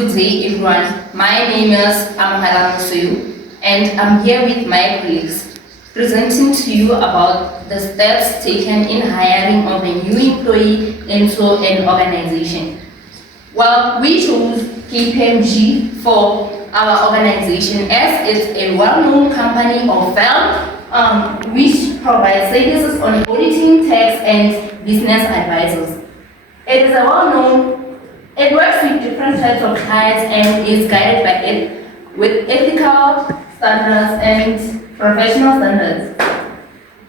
Good day, everyone. My name is Amhala Musuyu, and I'm here with my colleagues presenting to you about the steps taken in hiring of a new employee into an organization. Well, we chose KPMG for our organization as it's a well-known company or firm which provides services on auditing, tax, and business advisors. It is a well-known, it works with different types of clients and is guided by it with ethical standards and professional standards.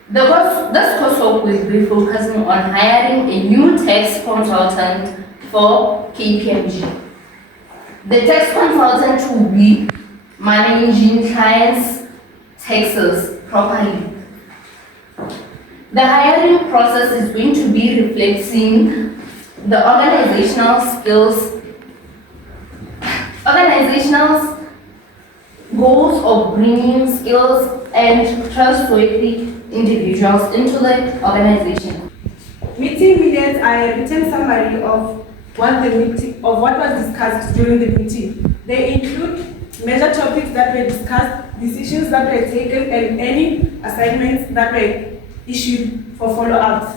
This coursework will be focusing on hiring a new tax consultant for KPMG. The tax consultant will be managing clients' taxes properly. The hiring process is going to be reflecting the organizational goals of bringing skills and trustworthy individuals into the organization. Meeting minutes are a written summary of what was discussed during the meeting. They include major topics that were discussed, decisions that were taken, and any assignments that were issued for follow-ups.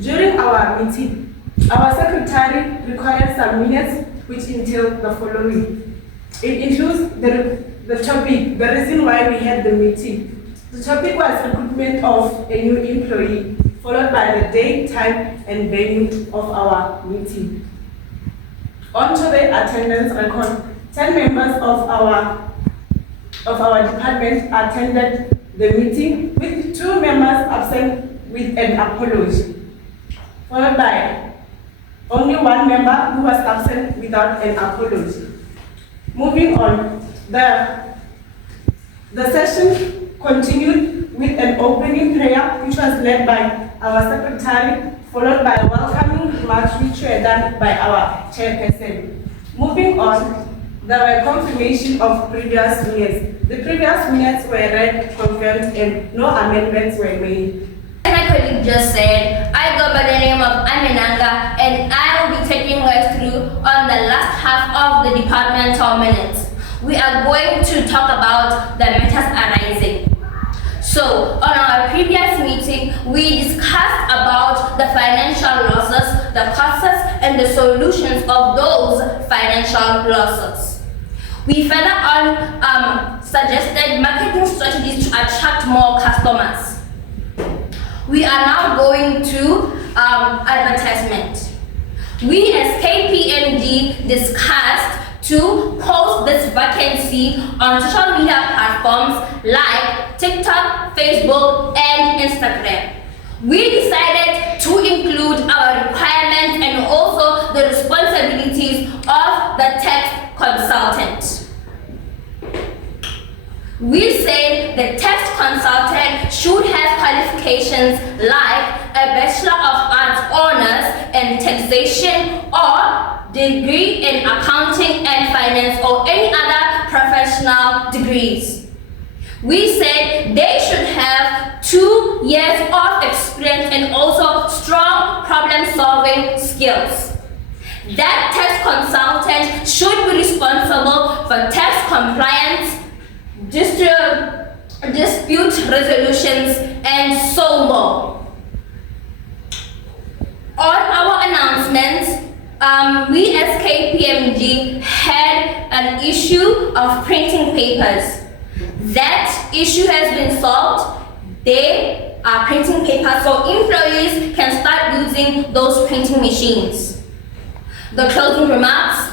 During our meeting, our secretary required some minutes which entail the following. It includes the topic, the reason why we had the meeting. The topic was recruitment of a new employee, followed by the date, time, and venue of our meeting. On to the attendance record. 10 members of our department attended the meeting, with 2 members absent with an apology, followed by only 1 member who was absent without an apology. Moving on, the session continued with an opening prayer which was led by our secretary, followed by welcoming remarks which were done by our chairperson. Moving on, there were confirmation of previous minutes. The previous minutes were read, confirmed, and no amendments were made. My colleague just said, I go by the name of Aminanga, and I will be taking us through on the last half of the departmental minutes. We are going to talk about the matters arising. So, on our previous meeting, we discussed about the financial losses, the causes, and the solutions of those financial losses. We further on suggested marketing strategies to attract more customers. We are now going to advertisement. We as KPMG discussed to post this vacancy on social media platforms like TikTok, Facebook, and Instagram. We decided to include our requirements and also the responsibilities of the tax consultant. We said the tax consultant should have qualifications like a Bachelor of Arts Honors in Taxation or degree in Accounting and Finance or any other professional degrees. We said they should have 2 years of experience and also strong problem-solving skills. That tax consultant should be responsible for tax compliance, dispute resolutions, and so more. On our announcements, we as KPMG had an issue of printing papers. That issue has been solved. They are printing papers so employees can start using those printing machines. The closing remarks.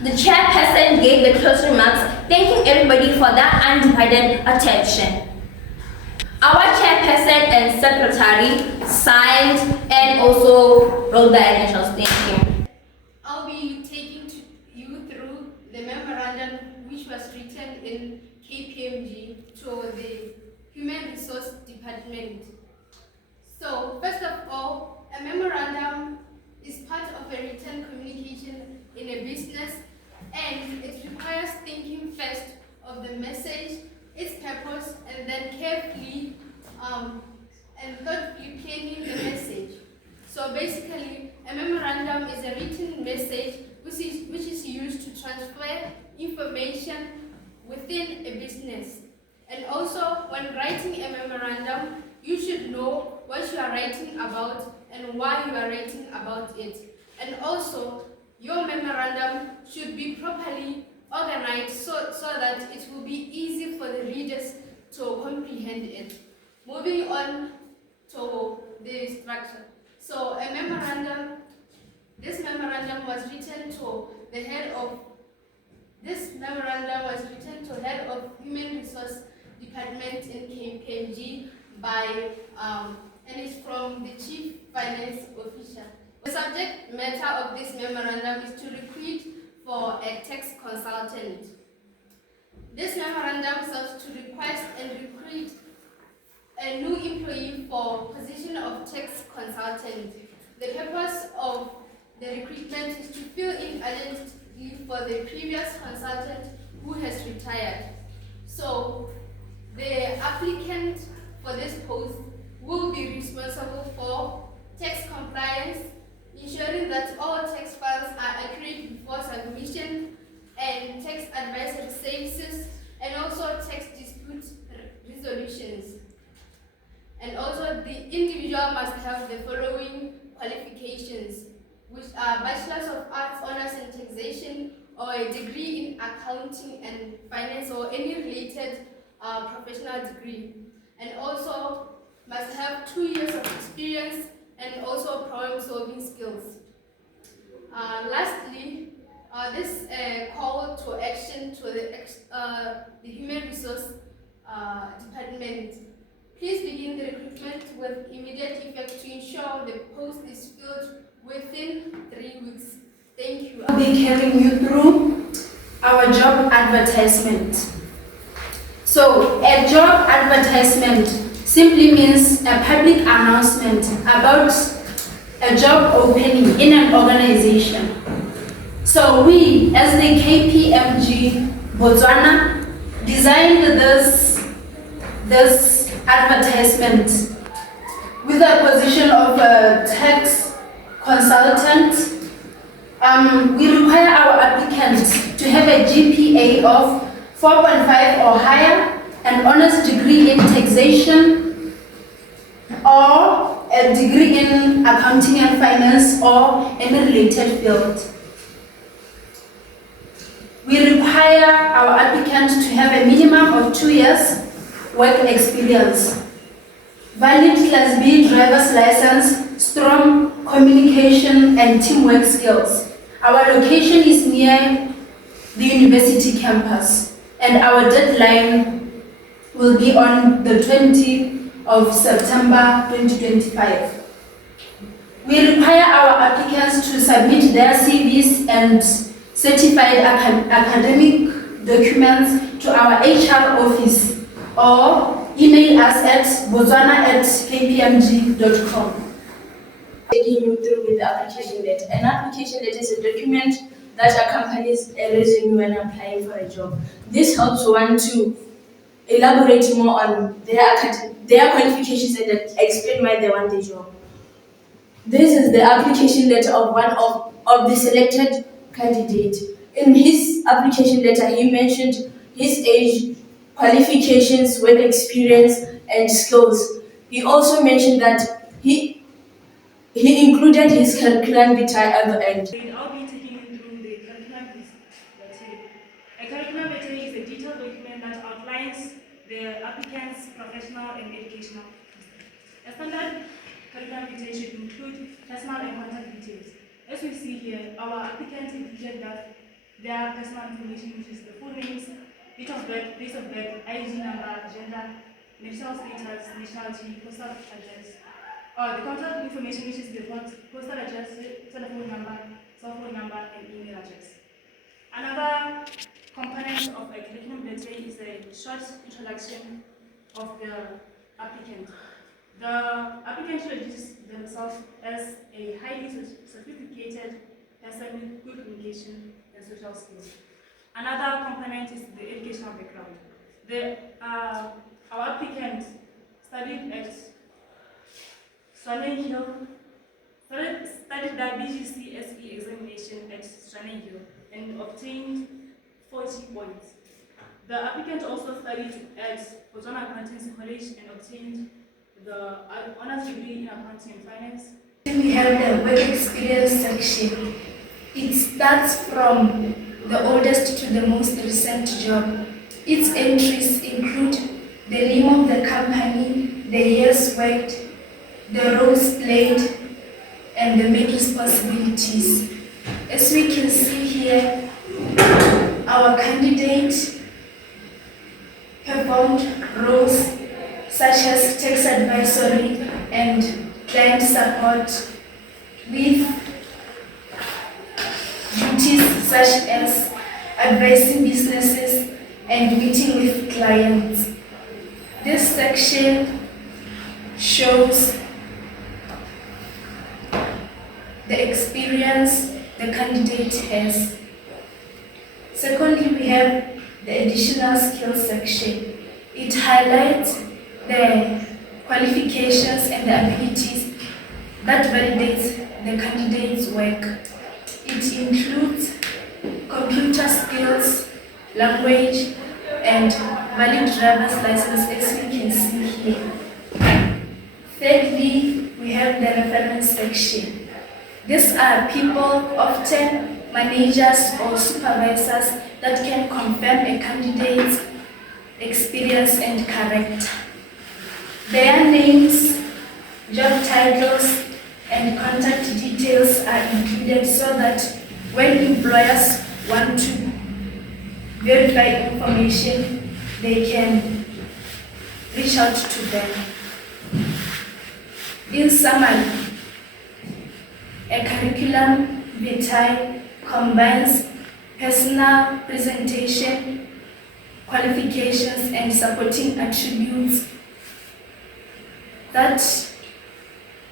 The chairperson gave the closing remarks, thanking everybody for their undivided attention. Our chairperson and secretary signed and also wrote the initials. Thank you. I'll be taking you through the memorandum which was written in KPMG to the Human Resource Department. So, first of all, a memorandum is part of a written communication in a business, and it requires thinking first of the message, its purpose, and then carefully and thoughtfully planning the message. So basically, a memorandum is a written message which is used to information within a business. And also, when writing a memorandum, you should know what you are writing about and why you are writing about it. And also, your memorandum should be properly organized so that it will be easy for the readers to comprehend it. Moving on to the structure. So a memorandum, this memorandum was written to the head of head of Human Resource Department in KPMG by and it's from the Chief Finance Officer. The subject matter of this memorandum is to recruit for a tax consultant. This memorandum serves to request and recruit a new employee for position of tax consultant. The purpose of the recruitment is to fill in urgently for the previous consultant who has retired. So the applicant for this post will be responsible for tax compliance, ensuring that all tax files are accurate before submission, and tax advisory services, and also tax dispute resolutions. And also the individual must have the following qualifications, which are Bachelors of Arts, Honors in Taxation, or a degree in accounting and finance, or any related professional degree. And also must have 2 years of experience and also problem-solving skills. Lastly, this call to action to the Human Resource Department. Please begin the recruitment with immediate effect to ensure the post is filled within 3 weeks. Thank you. I'll be carrying you through our job advertisement. So, a job advertisement simply means a public announcement about a job opening in an organization. So we, as the KPMG Botswana, designed this advertisement with the position of a tax consultant. We require our applicants to have a GPA of 4.5 or higher, an honors degree in taxation, or a degree in accounting and finance, or any related field. We require our applicants to have a minimum of 2 years work experience, valid Class B driver's license, strong communication and teamwork skills. Our location is near the university campus, and our deadline will be on the 20th of September 2025. We require our applicants to submit their CVs and certified academic documents to our HR office or email us at botswana@kpmg.com. Taking you through with the application letter. An application letter is a document that accompanies a resume when applying for a job. This helps one to elaborate more on their qualifications and explain why they want the job. This is the application letter of one of the selected candidate. In his application letter, he mentioned his age, qualifications, work experience, and skills. He also mentioned that he included his curriculum vitae at the end. I'll be taking you through the curriculum vitae. A curriculum vitae is a detailed document that outlines the applicant's professional and educational history. A standard curriculum vitae should include personal and contact details. As we see here, our applicants included that their personal information, which is the full names, date of birth, place of birth, ID number, gender, national status, nationality, postal address. The contact information, which is the postal address, telephone number, cell phone number, and email address. Another component of a curriculum vitae is a short introduction of the applicant. The applicant introduces themselves as a highly sophisticated person with good communication and social skills. Another component is the educational background. Our applicant studied at Swanen Hill, studied the BGCSE examination at Swanen Hill and obtained 40 points. The applicant also studied at Botswana Accountancy College and obtained the honors degree in accounting and finance. We have the work experience section. It starts from the oldest to the most recent job. Its entries include the name of the company, the years worked, the roles played, and the main responsibilities. As we can see here, our candidate performed roles such as tax advisory and client support with duties such as advising businesses and meeting with clients. This section shows the experience the candidate has. Secondly, we have the additional skills section. It highlights the qualifications and the abilities that validates the candidate's work. It includes computer skills, language, and valid driver's license, as we can see here. Thirdly, we have the reference section. These are people, often managers or supervisors, that can confirm a candidate's experience and character. Their names, job titles, and contact details are included so that when employers want to verify information, they can reach out to them. In summary, a curriculum vitae combines personal presentation, qualifications, and supporting attributes that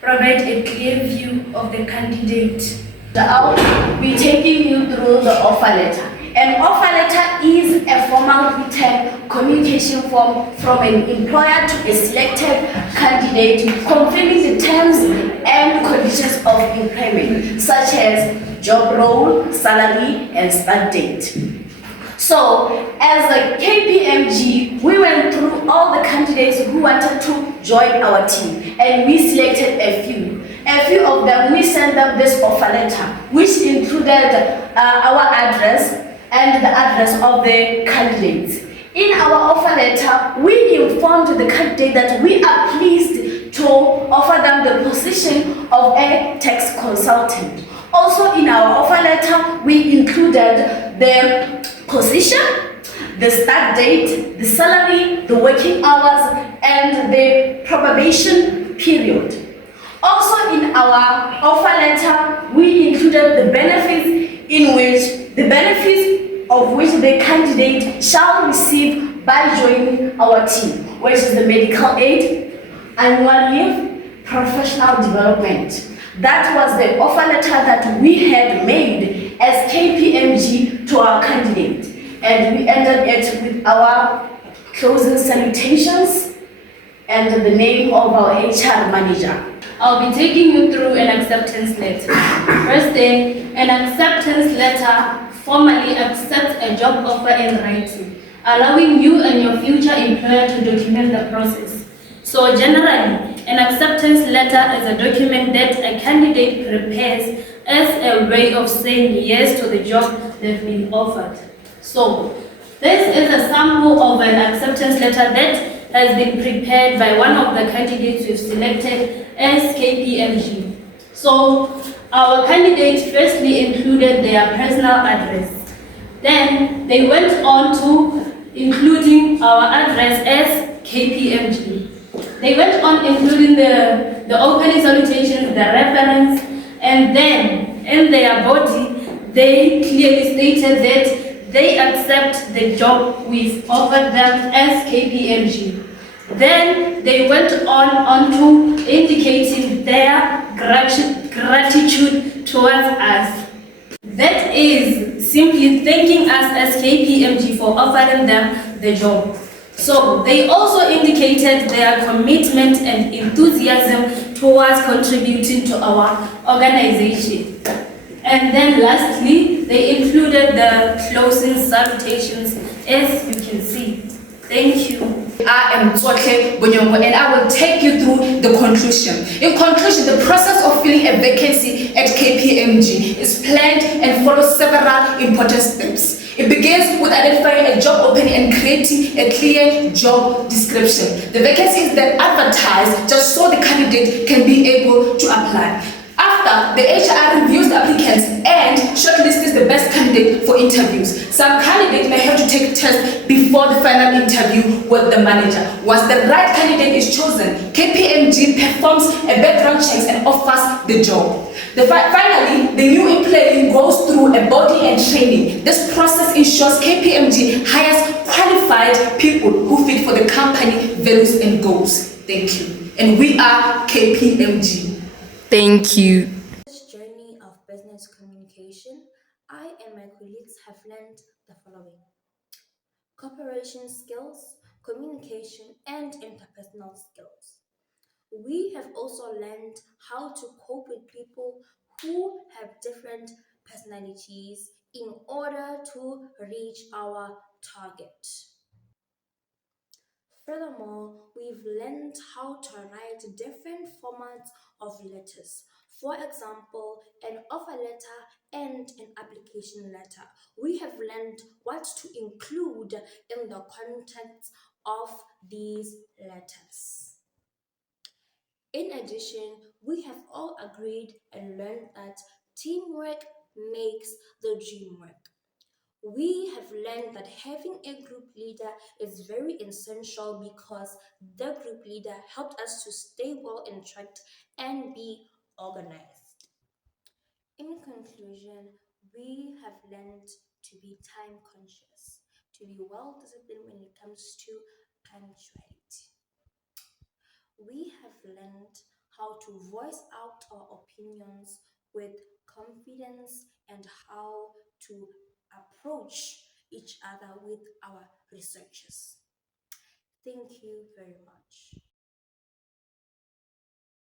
provide a clear view of the candidate. I'll be taking you through the offer letter. An offer letter is a formal written communication form from an employer to a selected candidate confirming the terms and conditions of employment, such as job role, salary, and start date. So, as a KPMG, we went through all the candidates who wanted to join our team, and we selected a few. A few of them, we sent them this offer letter, which included our address and the address of the candidates. In our offer letter, we informed the candidate that we are pleased to offer them the position of a tax consultant. Also, in our offer letter, we included the position, the start date, the salary, the working hours, and the probation period. Also, in our offer letter, we included the benefits of which the candidate shall receive by joining our team, which is the medical aid, annual leave, professional development. That was the offer letter that we had made as KPMG to our candidate. And we ended it with our closing salutations and the name of our HR manager. I'll be taking you through an acceptance letter. First thing, an acceptance letter formally accepts a job offer in writing, allowing you and your future employer to document the process. So generally, an acceptance letter is a document that a candidate prepares as a way of saying yes to the job they've been offered. So, this is a sample of an acceptance letter that has been prepared by one of the candidates we've selected as KPMG. So, our candidates firstly included their personal address. Then, they went on to including our address as KPMG. They went on including the opening salutations, the reference, and then in their body, they clearly stated that they accept the job we've offered them as KPMG. Then they went on to indicating their gratitude towards us. That is simply thanking us as KPMG for offering them the job. So they also indicated their commitment and enthusiasm towards contributing to our organization. And then lastly, they included the closing salutations, as you can see. Thank you. I am Tsotle Bonyongo and I will take you through the conclusion. In conclusion, the process of filling a vacancy at KPMG is planned and follows several important steps. It begins with identifying a job opening and creating a clear job description. The vacancy is then advertised just so the candidate can be able to apply. After, the HR reviews the applicants and shortlists the best candidate for interviews. Some candidates may have to take tests before the final interview with the manager. Once the right candidate is chosen, KPMG performs a background check and offers the job. Finally, the new employee goes through a body and training. This process ensures KPMG hires qualified people who fit for the company values and goals. Thank you. And we are KPMG. Thank you. This journey of business communication, I and my colleagues have learned the following: cooperation skills, communication, and interpersonal skills. We have also learned how to cope with people who have different personalities in order to reach our target. Furthermore, we've learned how to write different formats of letters. For example, an offer letter and an application letter. We have learned what to include in the contents of these letters. In addition, we have all agreed and learned that teamwork makes the dream work. We have learned that having a group leader is very essential because the group leader helped us to stay well in track and be organized. In conclusion, we have learned to be time conscious, to be well disciplined when it comes to punctuality. We have learned how to voice out our opinions with confidence and how to approach each other with our researches. Thank you very much.